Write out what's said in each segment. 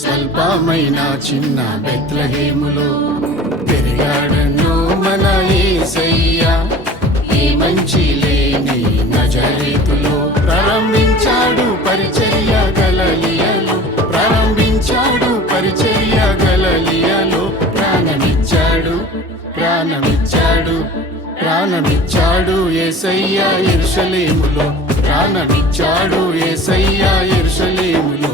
స్వల్పమైన చిన్న బెత్లెహేములో పెరిగాడను మన యేసయ్య. ఈ మంచి లేని నజరేతులో ప్రారంభించాడు పరిచర్య గలిలయలో, ప్రారంభించాడు పరిచర్య గలిలయలో. ప్రాణమిచ్చాడు ప్రాణమిచ్చాడు ప్రాణమిచ్చాడు యేసయ్య యెరూషలేములో, ప్రాణమిచ్చాడు యేసయ్య యెరూషలేములో.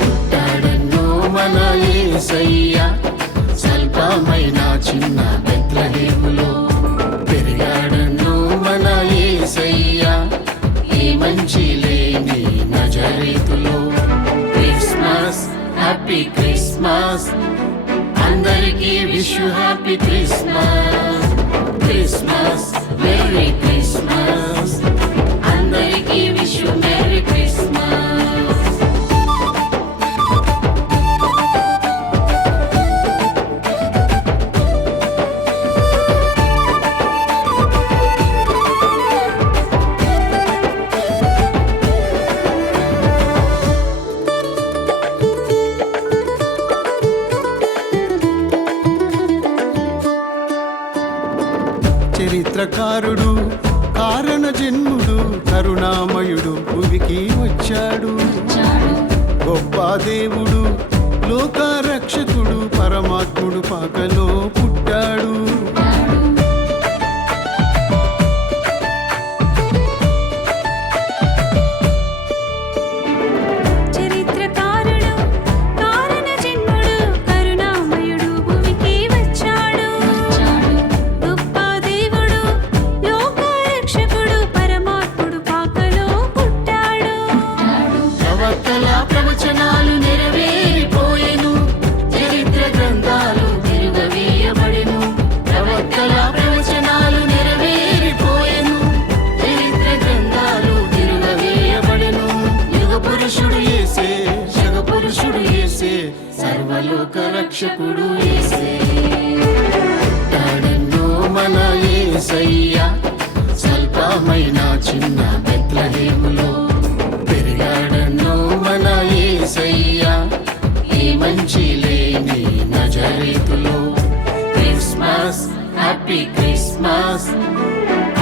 పుట్టాడన్నో మన యేసయ్య స్వల్పమైన చిన్న బెత్లెహేములో పెరిగాడన్నో మన యేసయ్య. ఈ మంచి లేని నజరేతులో. క్రిస్మస్ హ్యాపీ క్రిస్మస్, అందరికీ wish you happy Christmas. Christmas merry Christmas, అందరికీ విష్ యు మెరీ క్రిస్మస్. చరిత్రకారుడు కారణ జన్ముడు కరుణామయుడు భువికి వచ్చాడు. గొప్ప దేవుడు లోకరక్షకుడు పరమాత్ముడు పాకలో పుట్టాడు. సర్వలోక రక్షకుడు యేసే. పుట్టాడన్నో మన యేసయ్య స్వల్పమైన చిన్న బెత్లెహేములో పెరిగాడన్నో మన యేసయ్య. ఈ మంచి లేని నజరేతులో. క్రిస్మస్ హ్యాపీ క్రిస్మస్,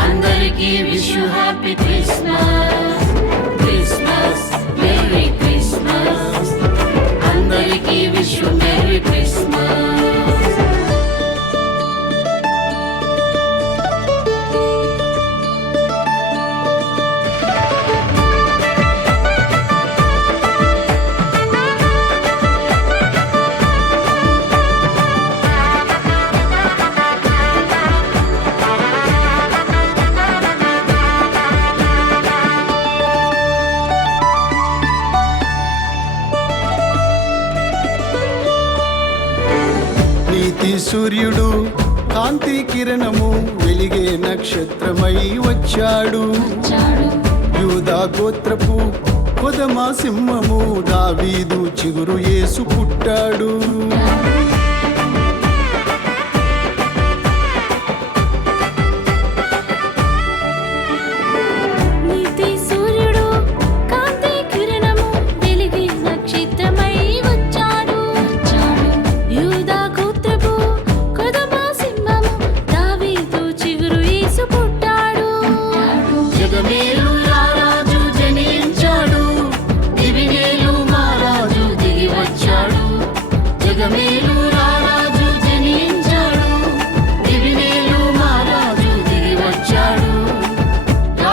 అందరికీ wish you happy Christmas. Christmas merry Christmas, అందరికీ విష్ యు మెరీ క్రిస్మస్. నీతి సూర్యుడు కాంతి కిరణము వెలిగే నక్షత్రమై వచ్చాడు. యూదా గోత్రపు కొదమా సింహము దావీదు చిగురు యేసు పుట్టాడు.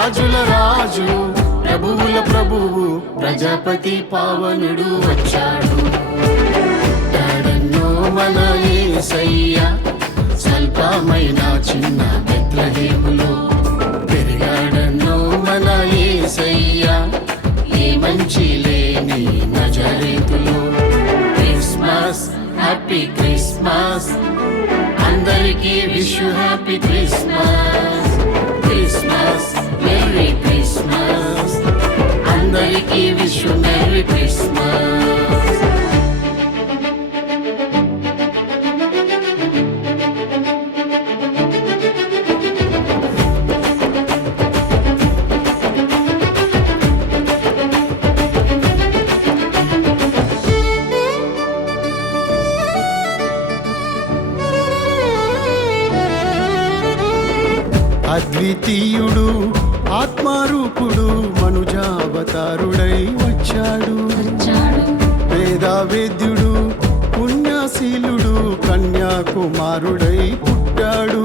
రాజుల రాజు ప్రభువుల ప్రభువు ప్రజాపతి పావనుడు వచ్చాడు. పుట్టాడన్నో మన యేసయ్య స్వల్పమైన చిన్న బెత్లెహేములో పెరిగాడన్నో మన యేసయ్య. ఈ మంచి లేని నజరేతులో. క్రిస్మస్ హ్యాపీ క్రిస్మస్, అందరికీ wish you happy Christmas. Christmas merry Christmas, అందరికీ విష్ యు మెరీ క్రిస్మస్. అద్వితీయుడు ఆత్మారూపుడు మనుజావతారుడై వచ్చాడు. వేదావేద్యుడు పుణ్యశీలుడు కన్యాకుమారుడై పుట్టాడు.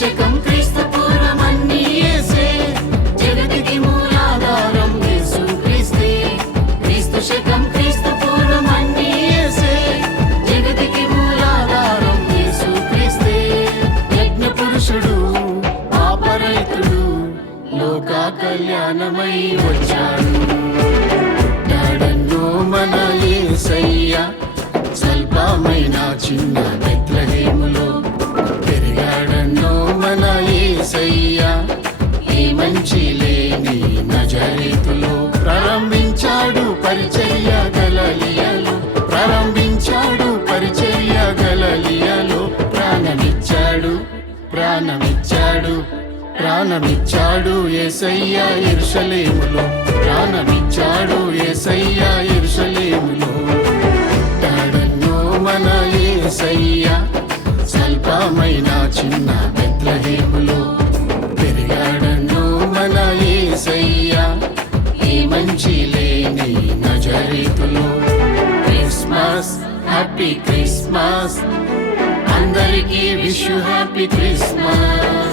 శకం క్రీస్తు పూర్వమన్నీ యేసే, జగతికి మూలాధారం యేసు క్రీస్తే. క్రీస్తు శకం క్రీస్తు పూర్వమన్నీ యేసే, జగతికి మూలాధారం యేసు క్రీస్తే. యజ్ఞ పురుషుడు పాపరైతుడు లోక కళ్యాణమై వచ్చాడు. పుట్టాడన్నో మన యేసయ్య స్వల్పమైన చిన్న బెత్లెహేములో. పెరిగాడన్నో మన యేసయ్య ఈ మంచి లేని నజరేతులో. ప్రారంభించాడు పరిచర్య గలిలయలో. ప్రారంభించాడు పరిచర్య గలిలయలో. ప్రాణమిచ్చాడు ప్రాణమిచ్చాడు ప్రాణమిచ్చాడు యేసయ్య యెరూషలేములో. ప్రాణమిచ్చాడు యేసయ్య యెరూషలేములో. పుట్టాడన్నో మన యేసయ్య స్వల్పమైన చిన్న బెత్లెహేములో. పెరిగాడన్నో మన యేసయ్య ఈ మంచి లేని నజరేతులో. క్రిస్మస్ హ్యాపీ క్రిస్మస్, అందరికీ విష్ యు హ్యాపీ క్రిస్మస్.